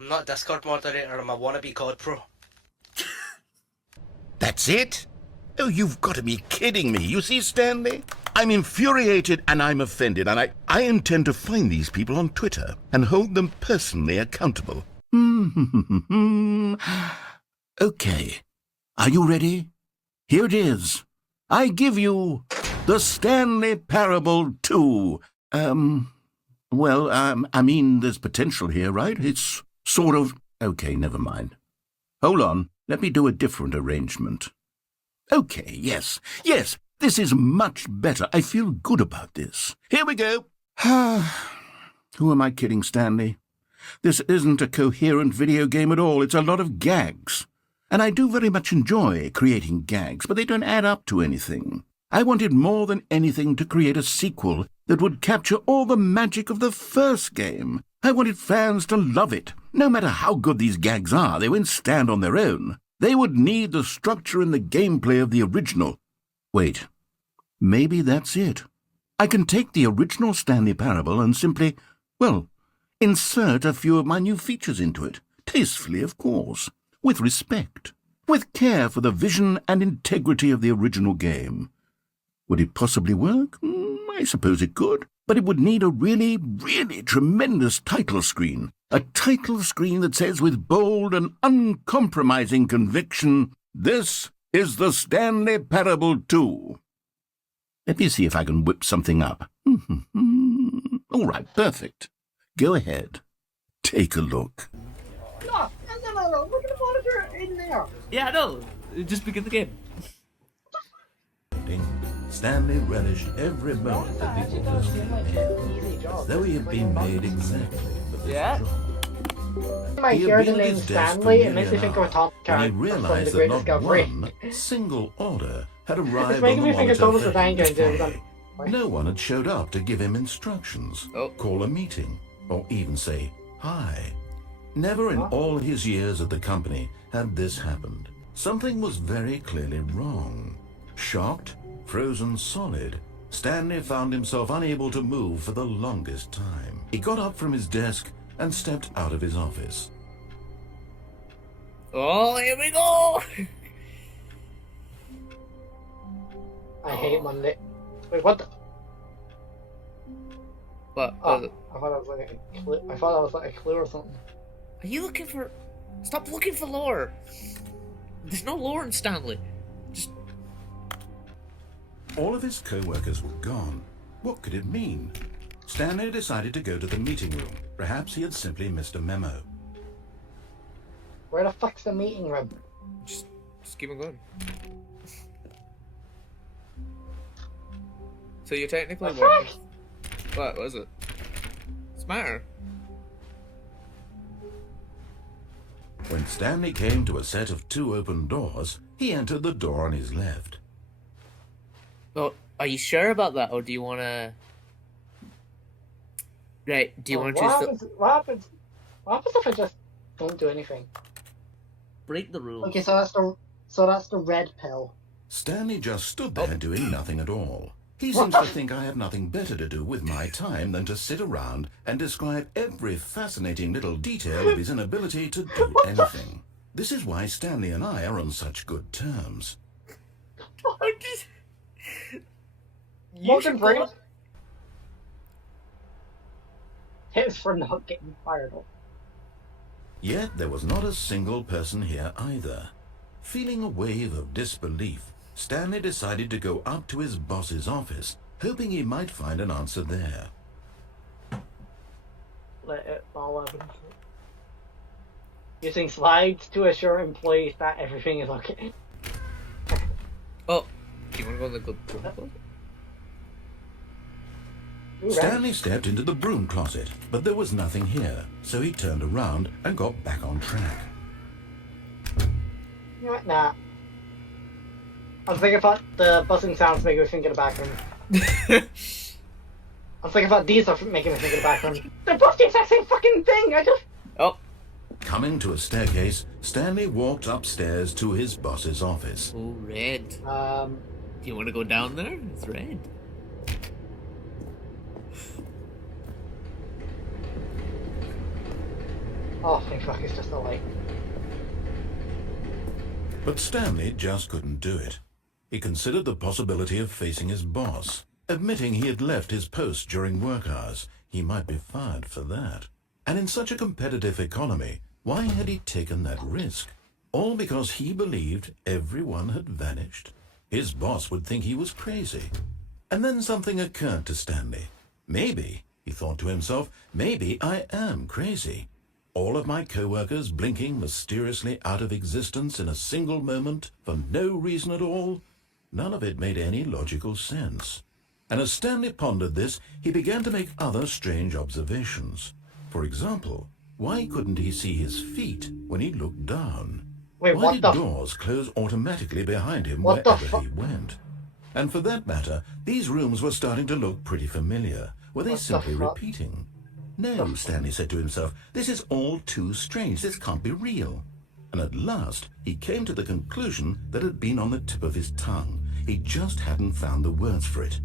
I'm not a Discord moderator, I'm a wannabe COD pro. That's it? Oh, you've got to be kidding me. You see, Stanley? I'm infuriated and I'm offended, and I intend to find these people on Twitter and hold them personally accountable. Okay. Are you ready? Here it is. I give you the Stanley Parable 2. I mean, there's potential here, right? It's sort of... Okay, never mind. Hold on. Let me do a different arrangement. Okay, yes, this is much better. I feel good about this. Here we go. Who am I kidding, Stanley? This isn't a coherent video game at all. It's a lot of gags. And I do very much enjoy creating gags, but they don't add up to anything. I wanted more than anything to create a sequel that would capture all the magic of the first game. I wanted fans to love it. No matter how good these gags are, they won't stand on their own. They would need the structure and the gameplay of the original. Wait, maybe that's it. I can take the original Stanley Parable and simply, insert a few of my new features into it. Tastefully, of course. With respect. With care for the vision and integrity of the original game. Would it possibly work? I suppose it could. But it would need a really, really tremendous title screen. A title screen that says with bold and uncompromising conviction, "This is the Stanley Parable 2. Let me see if I can whip something up. All right, perfect. Go ahead. Take a look. No, look at the monitor in there. Yeah, I know. Just begin the game. Stanley relished every moment that people first came in, as though he had been made exactly for this job. I hear the name Stanley, it makes me think of a Tom Cruise from The Great Discovery. One single order had arrived It's making on me the think of monitor Thomas for the Tank him Engine. to play. No one had showed up to give him instructions, call a meeting, or even say hi. Never in all his years at the company had this happened. Something was very clearly wrong. Shocked, frozen solid, Stanley found himself unable to move for the longest time. He got up from his desk and stepped out of his office. Oh, here we go! I hate Monday. Wait, what the? What? Oh, I thought that was like a clue. I thought that was like a clue or something. Are you looking for... Stop looking for lore! There's no lore in Stanley. Just... All of his co-workers were gone. What could it mean? Stanley decided to go to the meeting room. Perhaps he had simply missed a memo. Where the fuck's the meeting room? Just keep on going. So you're technically working... What was it? What's the matter? When Stanley came to a set of 2 open doors, he entered the door on his left. Well, are you sure about that, or do you want to... Right, do you want to choose what happens if I just don't do anything? break the rules? Okay, so that's the red pill. Stanley just stood there doing nothing at all. He seems to think I have nothing better to do with my time than to sit around and describe every fascinating little detail of his inability to do anything. This is why Stanley and I are on such good terms. You should bring it. Tips for not getting fired up. Yet there was not a single person here either. Feeling a wave of disbelief, Stanley decided to go up to his boss's office, hoping he might find an answer there. Let it all happen. Using slides to assure employees that everything is okay. Oh, do you want to go in the good? Stanley stepped into the broom closet, but there was nothing here, so he turned around and got back on track. You know what? Nah. I'm thinking about the buzzing sounds making me think in the background. I'm thinking about these are making me think in the background. They're both the exact same fucking thing! Oh. Coming to a staircase, Stanley walked upstairs to his boss's office. Oh, red. Um... Do you want to go down there? It's red. Oh, thank fuck, it's just a light. But Stanley just couldn't do it. He considered the possibility of facing his boss, admitting he had left his post during work hours. He might be fired for that. And in such a competitive economy, why had he taken that risk? All because he believed everyone had vanished? His boss would think he was crazy. And then something occurred to Stanley. Maybe, he thought to himself, maybe I am crazy. All of my co-workers blinking mysteriously out of existence in a single moment for no reason at all? None of it made any logical sense. And as Stanley pondered this, he began to make other strange observations. For example, why couldn't he see his feet when he looked down? Wait, Why what did the doors close automatically behind him What the wherever he went? And for that matter, these rooms were starting to look pretty familiar. Were they What the simply fuck? repeating? No, Stanley said to himself, this is all too strange. This can't be real. And at last, he came to the conclusion that had been on the tip of his tongue. He just hadn't found the words for it.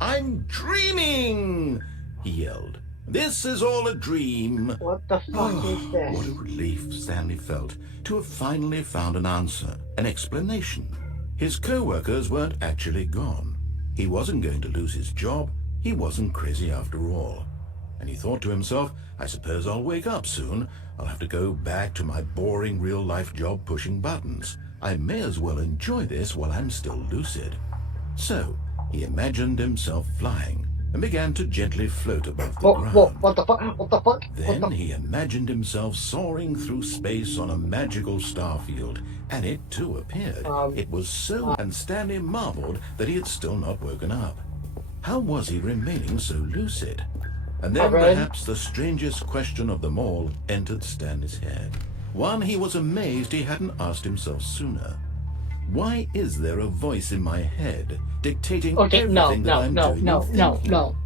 I'm dreaming, he yelled. This is all a dream. What the fuck is this? What a relief Stanley felt to have finally found an answer, an explanation. His co-workers weren't actually gone. He wasn't going to lose his job. He wasn't crazy after all. And he thought to himself, I suppose I'll wake up soon. I'll have to go back to my boring real-life job pushing buttons. I may as well enjoy this while I'm still lucid. So, he imagined himself flying and began to gently float above the ground. What the fuck? What the fuck? Then he imagined himself soaring through space on a magical starfield, and it too appeared. It was so, and Stanley marveled that he had still not woken up. How was he remaining so lucid? And then perhaps the strangest question of them all entered Stanley's head. One he was amazed he hadn't asked himself sooner. Why is there a voice in my head dictating everything that I'm doing and thinking?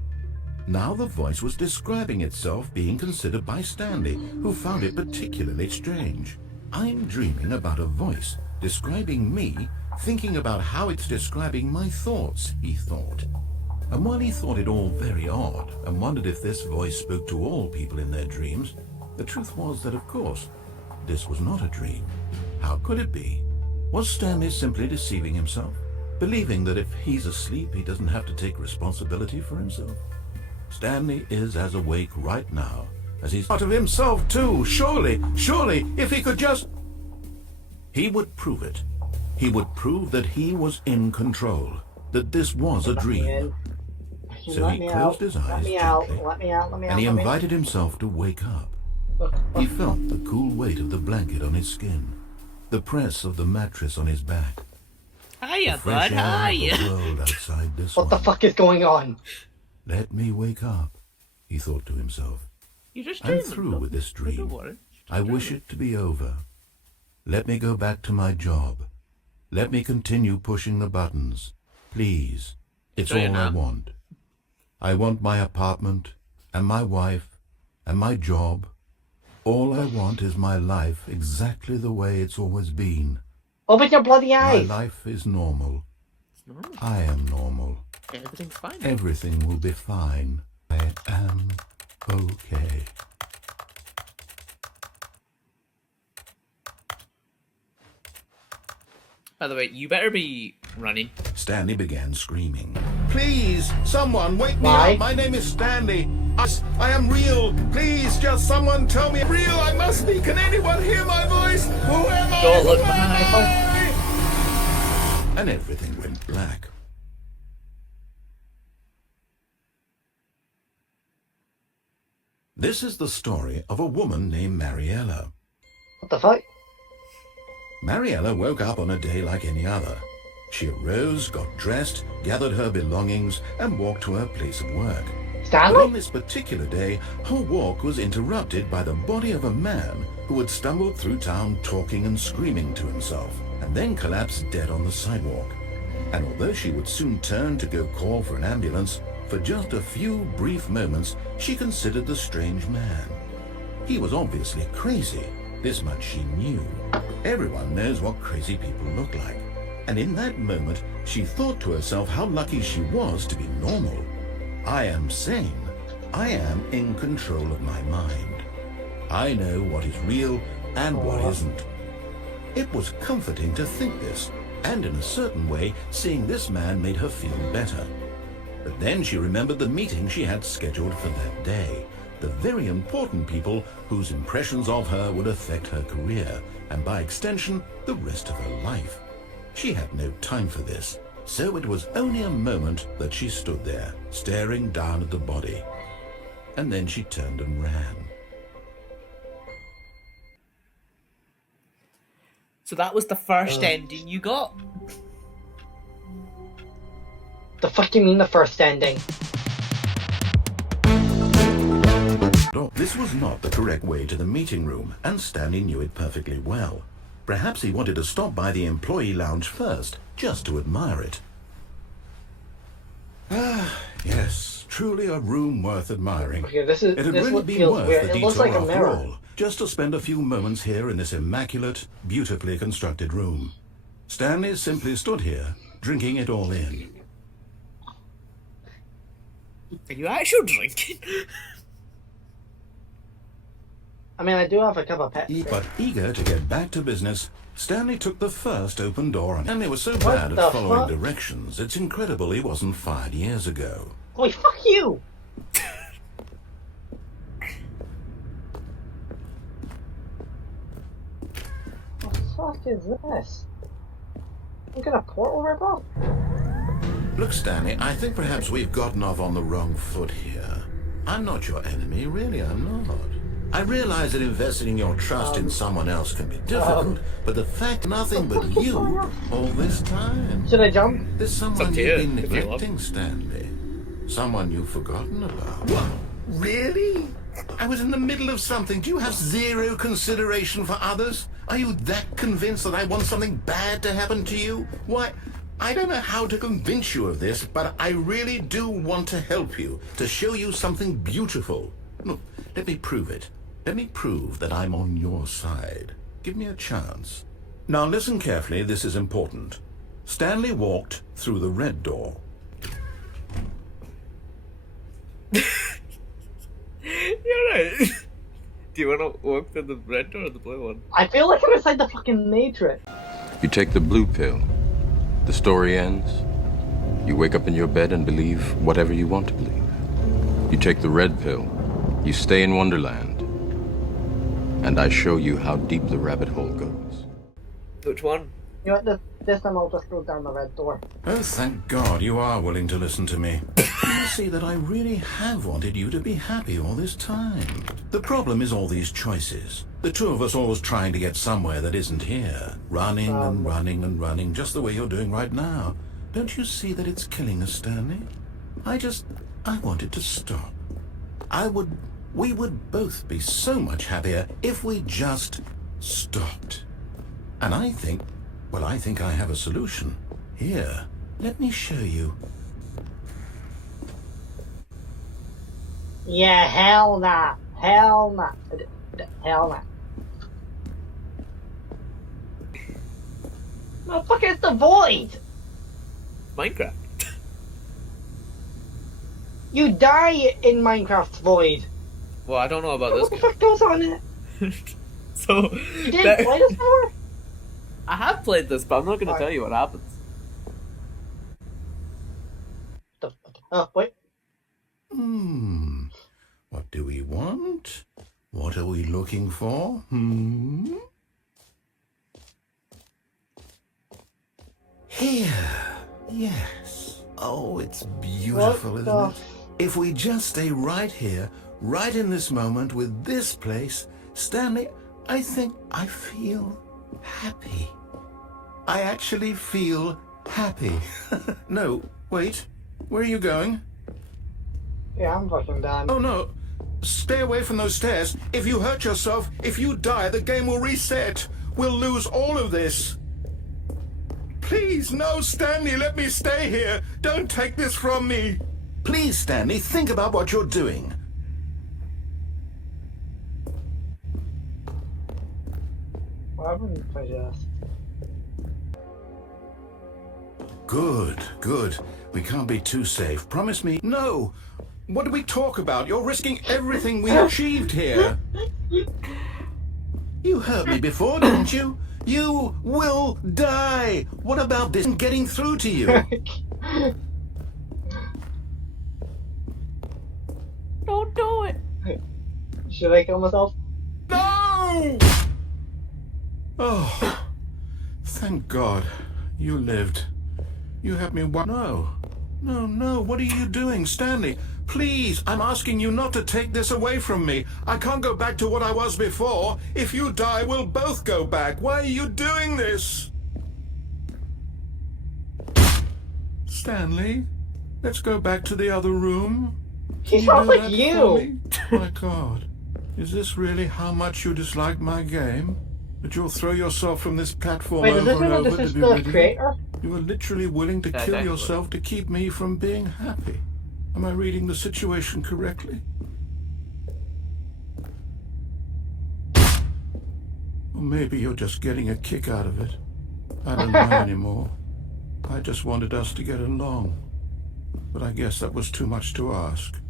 Now the voice was describing itself being considered by Stanley, who found it particularly strange. I'm dreaming about a voice describing me, thinking about how it's describing my thoughts, he thought. And while he thought it all very odd and wondered if this voice spoke to all people in their dreams, the truth was that, of course, this was not a dream. How could it be? Was Stanley simply deceiving himself, believing that if he's asleep he doesn't have to take responsibility for himself? Stanley is as awake right now as he's part of himself too. Surely, if he could just... He would prove it. He would prove that he was in control, that this was a dream. So he closed his eyes gently, and he invited himself to wake up. He felt the cool weight of the blanket on his skin, the press of the mattress on his back. Hiya, bud, hiya. The world outside this What the fuck is going on? Let me wake up, he thought to himself. I'm through with this dream. I wish it to be over. Let me go back to my job. Let me continue pushing the buttons. Please, it's all I want. I want my apartment, and my wife, and my job. All I want is my life exactly the way it's always been. Open your bloody eyes! My life is normal. I am normal. Everything's fine. Everything will be fine. I am okay. By the way, you better be running. Stanley began screaming. Please, someone, wake me up. My name is Stanley. I am real. Please, just someone tell me I'm real. I must be. Can anyone hear my voice? Who am I? Don't look behind. And everything went black. This is the story of a woman named Mariella. What the fuck? Mariella woke up on a day like any other. She arose, got dressed, gathered her belongings, and walked to her place of work. Stanley? But on this particular day, her walk was interrupted by the body of a man who had stumbled through town talking and screaming to himself, and then collapsed dead on the sidewalk. And although she would soon turn to go call for an ambulance, for just a few brief moments, she considered the strange man. He was obviously crazy. This much she knew. Everyone knows what crazy people look like. And in that moment, she thought to herself how lucky she was to be normal. I am sane. I am in control of my mind. I know what is real and what isn't. It was comforting to think this, and in a certain way, seeing this man made her feel better. But then she remembered the meeting she had scheduled for that day. The very important people whose impressions of her would affect her career, and by extension, the rest of her life. She had no time for this, so it was only a moment that she stood there, staring down at the body. And then she turned and ran. So that was the first ending you got? The fuck do you mean the first ending? This was not the correct way to the meeting room, and Stanley knew it perfectly well. Perhaps he wanted to stop by the employee lounge first, just to admire it. Ah, yes, truly a room worth admiring. Okay, this It had really been feels worth weird. the It looks detour like a after mirror. all, just to spend a few moments here in this immaculate, beautifully constructed room. Stanley simply stood here, drinking it all in. Are you actually drinking? I mean, I do have a cup of Pepsi. But eager to get back to business, Stanley took the first open door, and Stanley was so What bad the at following fuck? directions, it's incredible he wasn't fired years ago. Wait, fuck you! What the fuck is this? You got a portal rip-off? Look, Stanley, I think perhaps we've gotten off on the wrong foot here. I'm not your enemy, really, I'm not. I realize that investing your trust in someone else can be difficult, but the fact nothing but you all this time. Should I jump? There's It's someone up to you've you, been if you love. neglecting, Stanley. Someone you've forgotten about. What? Really? I was in the middle of something. Do you have zero consideration for others? Are you that convinced that I want something bad to happen to you? Why, I don't know how to convince you of this, but I really do want to help you, to show you something beautiful. Look, let me prove it. Let me prove that I'm on your side. Give me a chance. Now listen carefully, this is important. Stanley walked through the red door. You're right. Do you want to walk through the red door or the blue one? I feel like I'm inside the fucking Matrix. You take the blue pill. The story ends. You wake up in your bed and believe whatever you want to believe. You take the red pill. You stay in Wonderland. And I show you how deep the rabbit hole goes. Which one? You know what, this time I'll just go down the red door. Oh, thank God you are willing to listen to me. You see that I really have wanted you to be happy all this time. The problem is all these choices. The two of us always trying to get somewhere that isn't here. Running and running and running, just the way you're doing right now. Don't you see that it's killing us, Stanley? I wanted to stop. We would both be so much happier if we just stopped. And I think I have a solution. Here, let me show you. Yeah, hell nah. Hell nah. Hell nah. Motherfucker, it's the void! Minecraft. You die in Minecraft's void. Well, I don't know about What this the fuck goes on in it? game. So, You didn't play this before? I have played this, but I'm not going to Alright. tell you what happens. Oh, wait. What do we want? What are we looking for? Here. Yes. Oh, it's beautiful, What isn't the it? If we just stay right here, right in this moment with this place, Stanley, I think I feel happy. I actually feel happy. No, wait. Where are you going? Yeah, I'm fucking done. Oh no. Stay away from those stairs. If you hurt yourself, if you die, the game will reset. We'll lose all of this. Please, no, Stanley, let me stay here. Don't take this from me. Please, Stanley, think about what you're doing. Why wouldn't I just... Good, good. We can't be too safe. Promise me. No. What do we talk about? You're risking everything we achieved here. You heard me before, didn't you? You will die. What about this getting through to you? Don't do it. Should I kill myself? No! Oh, thank God. You lived. You had me No. No, what are you doing, Stanley? Please, I'm asking you not to take this away from me. I can't go back to what I was before. If you die, we'll both go back. Why are you doing this? Stanley, let's go back to the other room. He Can sounds do like that you. for me? My God, is this really how much you dislike my game? That you'll throw yourself from this platform Wait, does this over mean and that over this is to be the ready? creator? You are literally willing to Yeah, kill definitely. yourself to keep me from being happy. Am I reading the situation correctly? Or maybe you're just getting a kick out of it. I don't know anymore. I just wanted us to get along. But I guess that was too much to ask.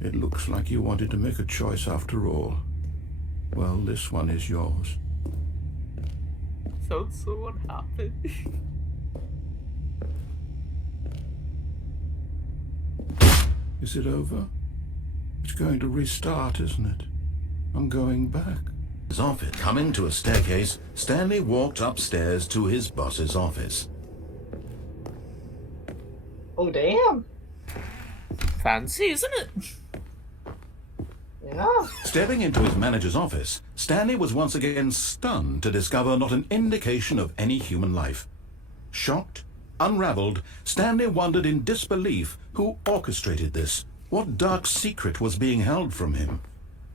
It looks like you wanted to make a choice after all. Well, this one is yours. So what happened? Is it over? It's going to restart, isn't it? I'm going back. His office. Coming to a staircase, Stanley walked upstairs to his boss's office. Oh, damn. Fancy, isn't it? Yeah. Stepping into his manager's office, Stanley was once again stunned to discover not an indication of any human life. Shocked, unraveled, Stanley wondered in disbelief who orchestrated this. What dark secret was being held from him?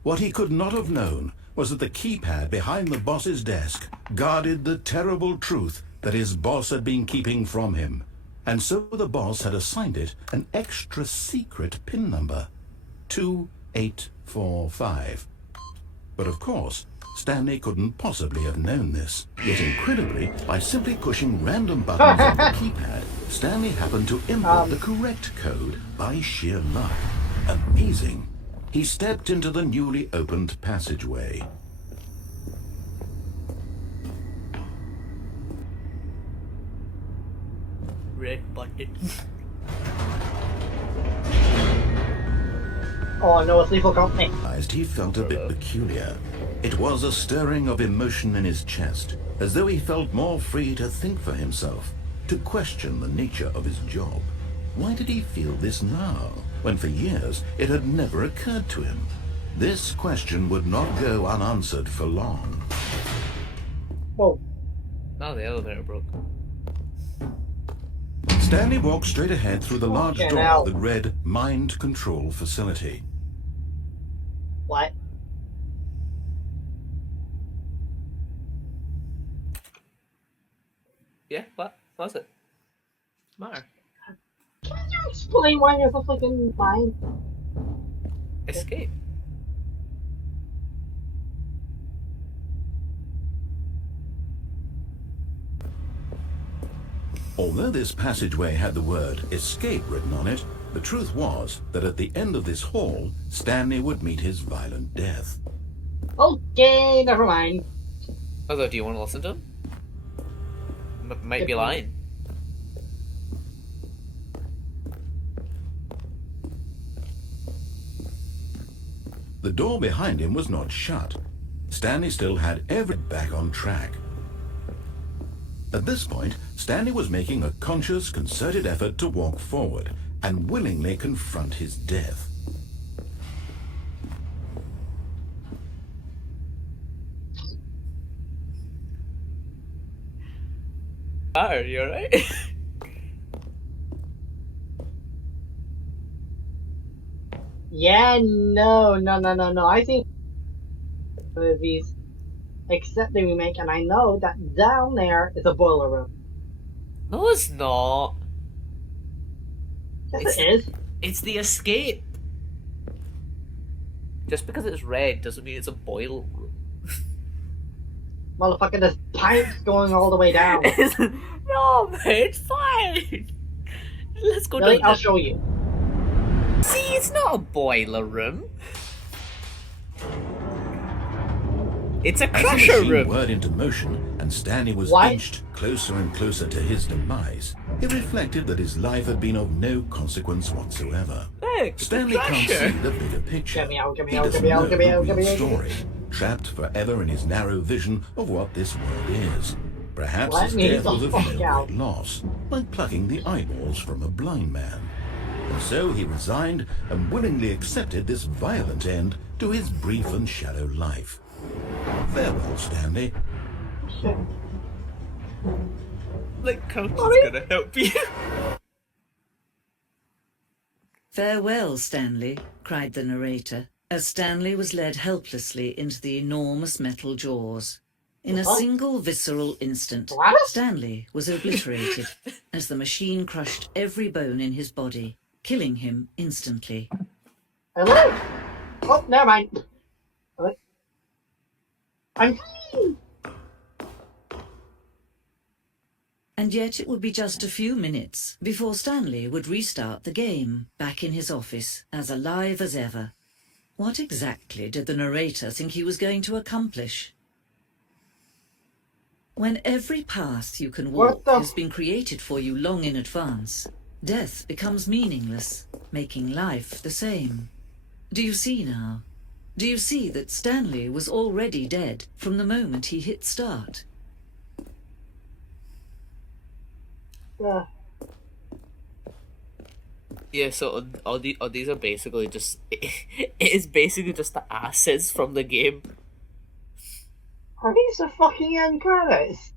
What he could not have known was that the keypad behind the boss's desk guarded the terrible truth that his boss had been keeping from him. And so the boss had assigned it an extra secret PIN number, 2845. But of course, Stanley couldn't possibly have known this. Yet incredibly, by simply pushing random buttons on the keypad, Stanley happened to input the correct code by sheer luck. Amazing. He stepped into the newly opened passageway. Red button. Oh no, it's Lethal Company. He felt a bit peculiar. It was a stirring of emotion in his chest, as though he felt more free to think for himself, to question the nature of his job. Why did he feel this now, when for years it had never occurred to him? This question would not go unanswered for long. Whoa. Now the elevator broke. Stanley walked straight ahead through the large Fucking door hell. that read Mind Control Facility. What? Yeah, what was it? Matter. Can you explain why you're so fucking fine? Escape. Although this passageway had the word escape written on it, the truth was that at the end of this hall, Stanley would meet his violent death. Okay, never mind. Although, do you want to listen to him? Might be lying. The door behind him was not shut. Stanley still had everything back on track. At this point, Stanley was making a conscious, concerted effort to walk forward and willingly confront his death. Are you alright? Yeah, no. I think movies, except the remake, and I know that down there is a boiler room. No, it's not. Yes, it is. It's the escape. Just because it's red doesn't mean it's a boiler room. Motherfucker, there's pipes going all the way down. No, man, it's fine. Let's go Really? down I'll there. show you. See, it's not a boiler room. It's a As the crusher machine room. whirred into motion and Stanley was What? inched closer and closer to his demise, it reflected that his life had been of no consequence whatsoever. Look, it's a Stanley can't crusher. see the bigger picture. Get me out, get me He out, doesn't get me out, know get me the out, get real me out, get me out. story, trapped forever in his narrow vision of what this world is. Perhaps Let his me death the was of fuck no out. great loss, like plucking the eyeballs from a blind man. And so he resigned and willingly accepted this violent end to his brief and shallow life. Farewell, Stanley. Like, Coach is Sorry? gonna help you. Farewell, Stanley, cried the narrator, as Stanley was led helplessly into the enormous metal jaws. In a What? single visceral instant, What? Stanley was obliterated as the machine crushed every bone in his body, killing him instantly. Hello? Oh, never mind. Hello? I'm free! And yet it would be just a few minutes before Stanley would restart the game, back in his office, as alive as ever. What exactly did the narrator think he was going to accomplish? When every path you can What walk the has been created for you long in advance, death becomes meaningless, making life the same. Do you see now? Do you see that Stanley was already dead from the moment he hit start? Yeah, so all these are basically just it is basically just the assets from the game. Are these the fucking end credits?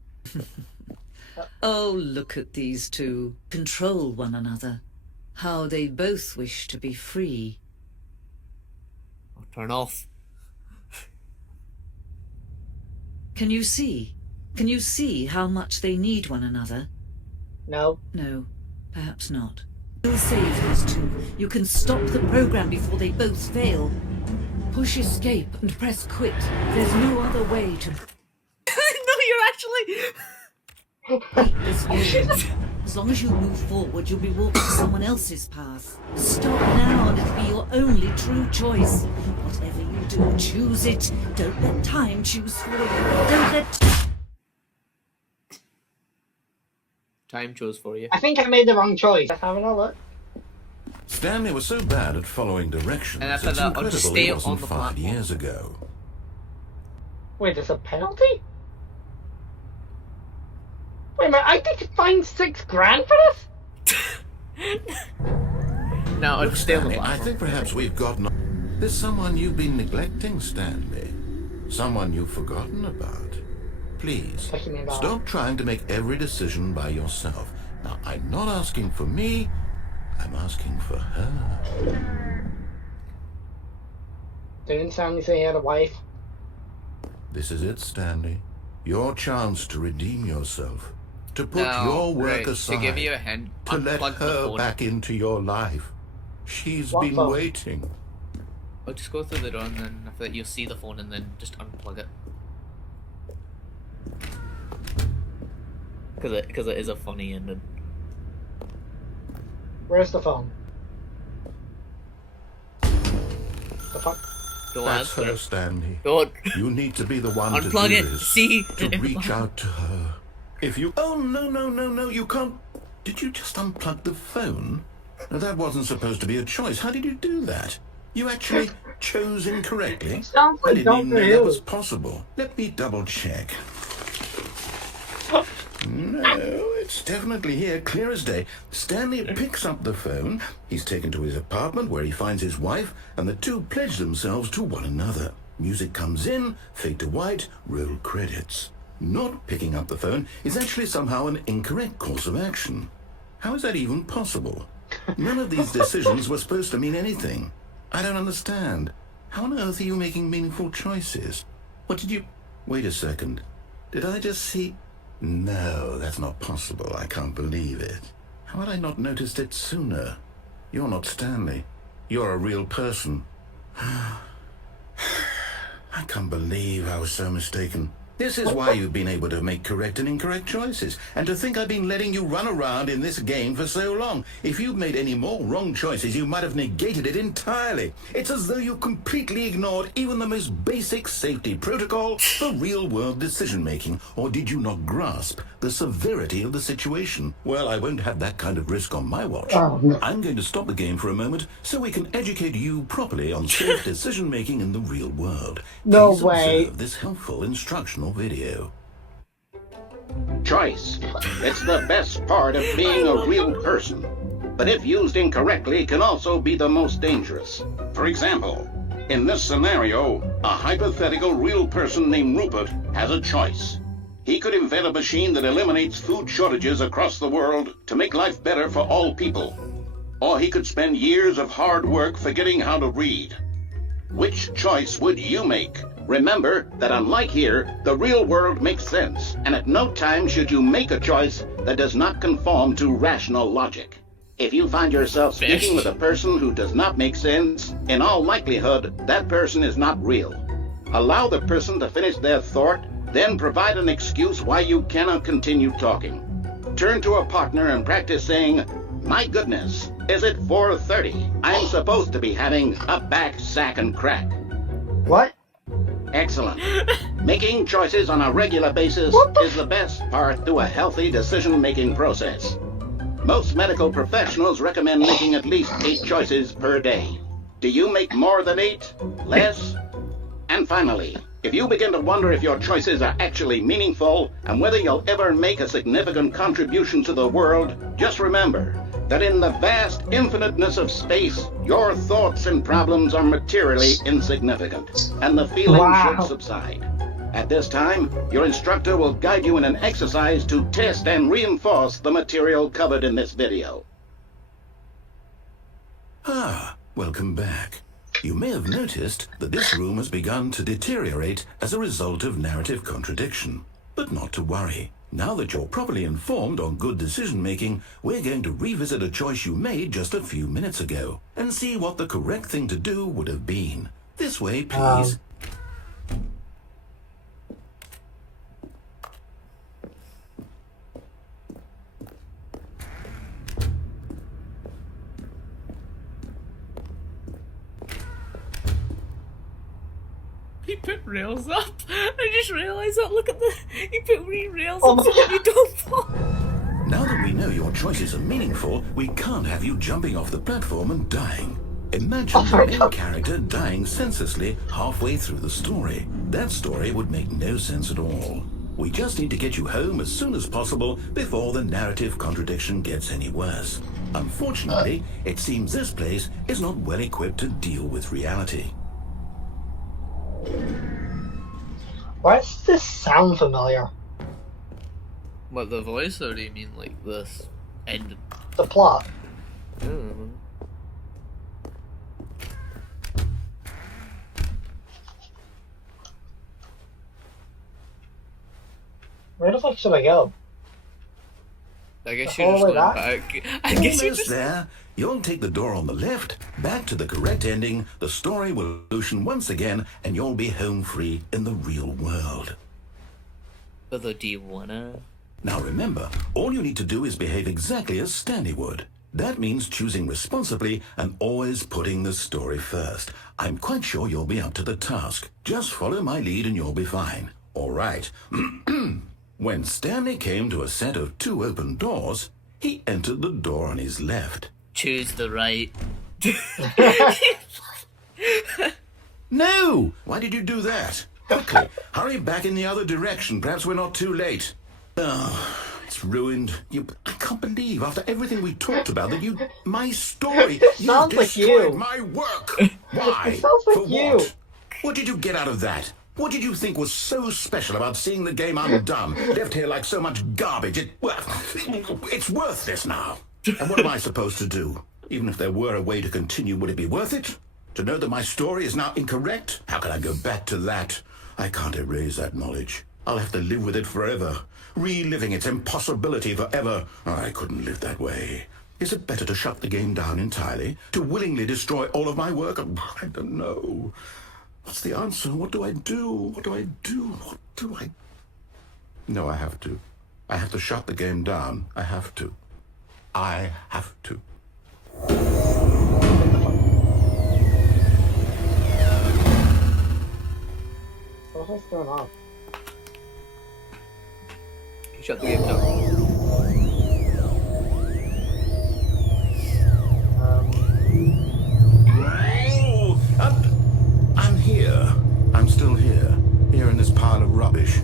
Oh, look at these two control one another. How they both wish to be free. I'll turn off. Can you see? Can you see how much they need one another? No. No, perhaps not. You'll save these two. You can stop the program before they both fail. Push escape and press quit. There's no other way to... No, you're actually. this game. As long as you move forward, you'll be walking someone else's path. Stop now and it'll be your only true choice. Whatever you do, choose it. Don't let time choose for you. Don't let... Time chose for you. I think I made the wrong choice. Having a look. Stanley was so bad at following directions, And after it's that, I'll just incredible he stay wasn't on the fired platform. years ago. Wait, there's a penalty? Wait a minute, I did find $6,000 for this? No, I'll Look, just stay on the Stanley, I platform. think perhaps we've gotten... There's someone you've been neglecting, Stanley. Someone you've forgotten about. Please, What do you mean by stop trying to make every decision by yourself. Now, I'm not asking for me, I'm asking for her. Didn't Stanley say he had a wife? This is it, Stanley. Your chance to redeem yourself. To put No, your work right, aside. to give you a hint, to let unplug the her phone. back into your life. She's What been phone? waiting. I'll just go through the door and then after that you'll see the phone and then just unplug it. Because it is a funny ending. Where's the phone? The fuck? Don't That's answer her, it. Stanley. Don't. You need to be the one to Unplug do it. this. See? To reach out to her. If you... Oh, no, you can't... Did you just unplug the phone? No, that wasn't supposed to be a choice. How did you do that? You actually chose incorrectly? Sounds I like didn't even Dr. know that Who. was possible. Let me double check. No, it's definitely here, clear as day. Stanley picks up the phone. He's taken to his apartment where he finds his wife, and the two pledge themselves to one another. Music comes in, fade to white, roll credits. Not picking up the phone is actually somehow an incorrect course of action. How is that even possible? None of these decisions were supposed to mean anything. I don't understand. How on earth are you making meaningful choices? What did you... Wait a second. Did I just see... No, that's not possible. I can't believe it. How had I not noticed it sooner? You're not Stanley. You're a real person. I can't believe I was so mistaken. This is why you've been able to make correct and incorrect choices. And to think I've been letting you run around in this game for so long. If you'd made any more wrong choices, you might have negated it entirely. It's as though you completely ignored even the most basic safety protocol for real-world decision-making. Or did you not grasp the severity of the situation? Well, I won't have that kind of risk on my watch. Oh, no. I'm going to stop the game for a moment so we can educate you properly on safe decision-making in the real world. No Please way. observe this helpful instructional video. Choice. It's the best part of being a real person. But if used incorrectly, can also be the most dangerous. For example, in this scenario, a hypothetical real person named Rupert has a choice. He could invent a machine that eliminates food shortages across the world to make life better for all people. Or he could spend years of hard work forgetting how to read. Which choice would you make? Remember that unlike here, the real world makes sense, and at no time should you make a choice that does not conform to rational logic. If you find yourself speaking with a person who does not make sense, in all likelihood, that person is not real. Allow the person to finish their thought, then provide an excuse why you cannot continue talking. Turn to a partner and practice saying, "My goodness, is it 4:30? I'm supposed to be having a back, sack, and crack." What? Excellent. Making choices on a regular basis is the best part to a healthy decision-making process. Most medical professionals recommend making at least 8 choices per day. Do you make more than 8? Less? And finally, if you begin to wonder if your choices are actually meaningful and whether you'll ever make a significant contribution to the world, just remember that in the vast infiniteness of space, your thoughts and problems are materially insignificant, and the feeling should subside. At this time, your instructor will guide you in an exercise to test and reinforce the material covered in this video. Ah, welcome back. You may have noticed that this room has begun to deteriorate as a result of narrative contradiction. But not to worry. Now that you're properly informed on good decision-making, we're going to revisit a choice you made just a few minutes ago and see what the correct thing to do would have been. This way, please. He put rails up. I just realised that. Look at the. He put rails up so that you don't fall. Now that we know your choices are meaningful, we can't have you jumping off the platform and dying. Imagine the main character dying senselessly halfway through the story. That story would make no sense at all. We just need to get you home as soon as possible before the narrative contradiction gets any worse. Unfortunately, it seems this place is not well equipped to deal with reality. Why does this sound familiar? What, the voice, or do you mean like this end? The plot. Where the fuck should I go? I guess The you're just whole going way back. I guess you're Almost just. there. You'll take the door on the left, back to the correct ending, the story will loosen once again, and you'll be home free in the real world. Although, do you wanna? Now remember, all you need to do is behave exactly as Stanley would. That means choosing responsibly and always putting the story first. I'm quite sure you'll be up to the task. Just follow my lead and you'll be fine. All right. When Stanley came to a set of 2 open doors, he entered the door on his left. Choose the right. No! Why did you do that? Quickly, hurry back in the other direction. Perhaps we're not too late. Oh, it's ruined. I can't believe, after everything we talked about, that my story, you Sounds like destroyed you. my work. Why? It sounds like For you. what? What did you get out of that? What did you think was so special about seeing the game undone, left here like so much garbage? It's worthless now. And what am I supposed to do? Even if there were a way to continue, would it be worth it? To know that my story is now incorrect? How can I go back to that? I can't erase that knowledge. I'll have to live with it forever, reliving its impossibility forever. I couldn't live that way. Is it better to shut the game down entirely? To willingly destroy all of my work? I don't know. What's the answer? What do I do? What do I do? What do I No, I have to. I have to shut the game down. I have to. I have to. What's going on? You shut the game down. I'm here. I'm still here. Here in this pile of rubbish.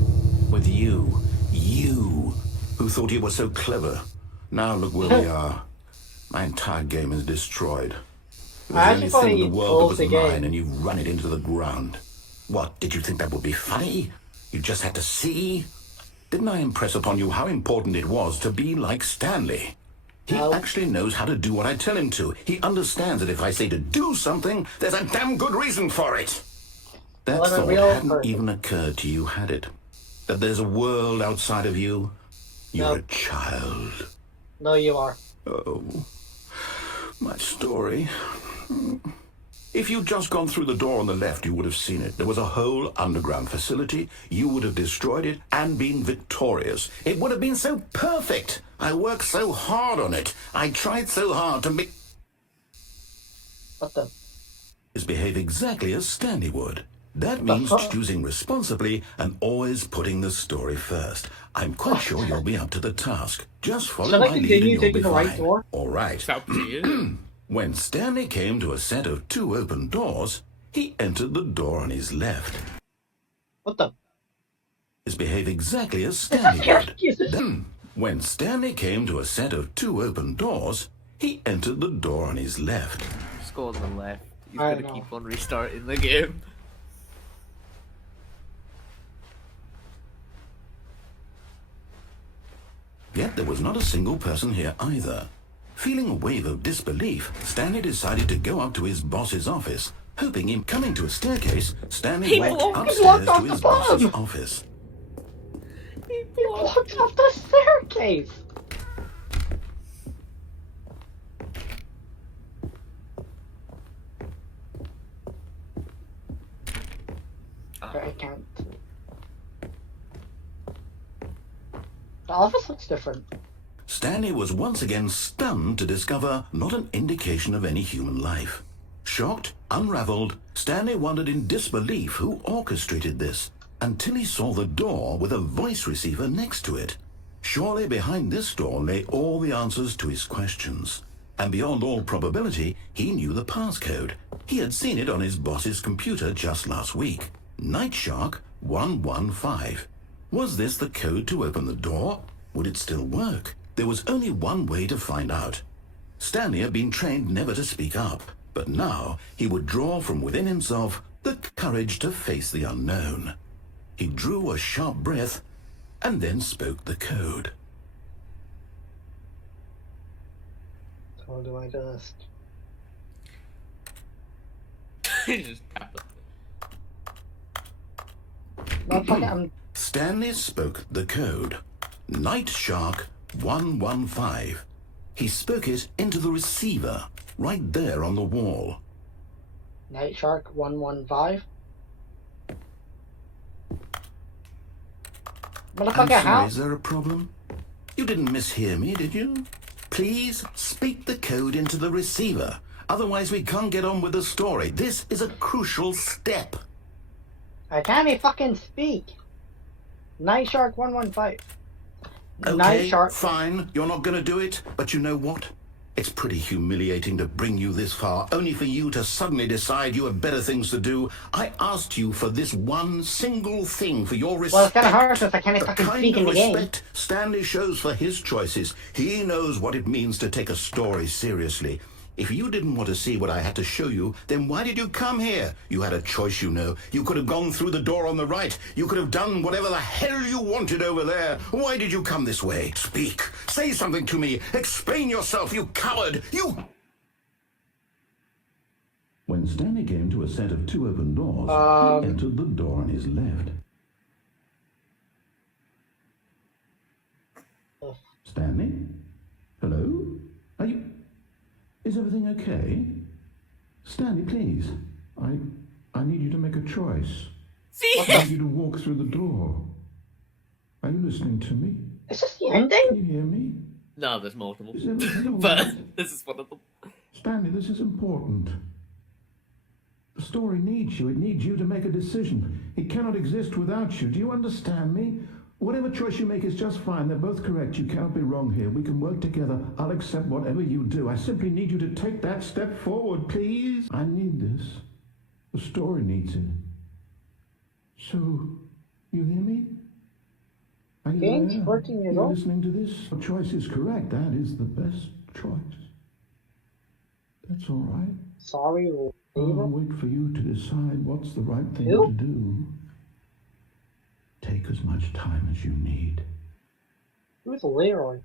With you. You. Who thought you were so clever. Now look where we are. My entire game is destroyed. It was the only thing in the world that was mine, and you've run it into the ground. What, did you think that would be funny? You just had to see? Didn't I impress upon you how important it was to be like Stanley? He actually knows how to do what I tell him to. He understands that if I say to do something, there's a damn good reason for it. That thought hadn't even occurred to you, had it? That there's a world outside of you? You're a child. No, you are. Oh, my story. If you'd just gone through the door on the left, you would have seen it. There was a whole underground facility. You would have destroyed it and been victorious. It would have been so perfect. I worked so hard on it. I tried so hard to make... What the? ...behave exactly as Stanley would. That means choosing responsibly and always putting the story first. I'm quite sure you'll be up to the task. Just follow my lead and you'll be fine. All right. It's up to you. When Stanley came to a set of 2 open doors, he entered the door on his left. What the? Behave exactly as Stanley would. Then, when Stanley came to a set of 2 open doors, he entered the door on his left. Just go on the left. He's gonna keep on restarting the game. Yet there was not a single person here either. Feeling a wave of disbelief, Stanley decided to go up to his boss's office. Hoping him coming to a staircase, Stanley walked upstairs to his boss's office. He walked off the staircase! I can't. The office looks different. Stanley was once again stunned to discover not an indication of any human life. Shocked, unraveled, Stanley wondered in disbelief who orchestrated this, until he saw the door with a voice receiver next to it. Surely behind this door lay all the answers to his questions. And beyond all probability, he knew the passcode. He had seen it on his boss's computer just last week. Night Shark 115. Was this the code to open the door? Would it still work? There was only one way to find out. Stanley had been trained never to speak up, but now he would draw from within himself the courage to face the unknown. He drew a sharp breath and then spoke the code. How do I do this? Just tap it. Stanley spoke the code. Night Shark 115. He spoke it into the receiver, right there on the wall. Night Shark 115? I'm sorry, is there a problem? You didn't mishear me, did you? Please speak the code into the receiver. Otherwise we can't get on with the story. This is a crucial step. I can't even fucking speak. Night Shark 115. Okay, fine. You're not going to do it, but you know what? It's pretty humiliating to bring you this far, only for you to suddenly decide you have better things to do. I asked you for this one single thing, for your respect. Well, it's kind of hard since I can't fucking speak in the game. The kind of respect Stanley shows for his choices. He knows what it means to take a story seriously. If you didn't want to see what I had to show you, then why did you come here? You had a choice, you know. You could have gone through the door on the right. You could have done whatever the hell you wanted over there. Why did you come this way? Speak. Say something to me. Explain yourself, you coward. You... When Stanley came to a set of 2 open doors, he entered the door on his left. Stanley? Hello? Are you... Is everything okay? Stanley, please. I need you to make a choice. See? I need you to walk through the door. Are you listening to me? Is this the Can ending? you hear me? No, there's multiple. Is everything all But right? this is one of them. Stanley, this is important. The story needs you. It needs you to make a decision. It cannot exist without you. Do you understand me? Whatever choice you make is just fine. They're both correct. You cannot be wrong here. We can work together. I'll accept whatever you do. I simply need you to take that step forward, please. I need this. The story needs it. So, you hear me? Are you James, there? 14 years You're old? listening to this? Your choice is correct. That is the best choice. That's all right. Sorry, I'll Leroy. wait for you to decide what's the right thing You? to do. Take as much time as you need. Who's Leroy?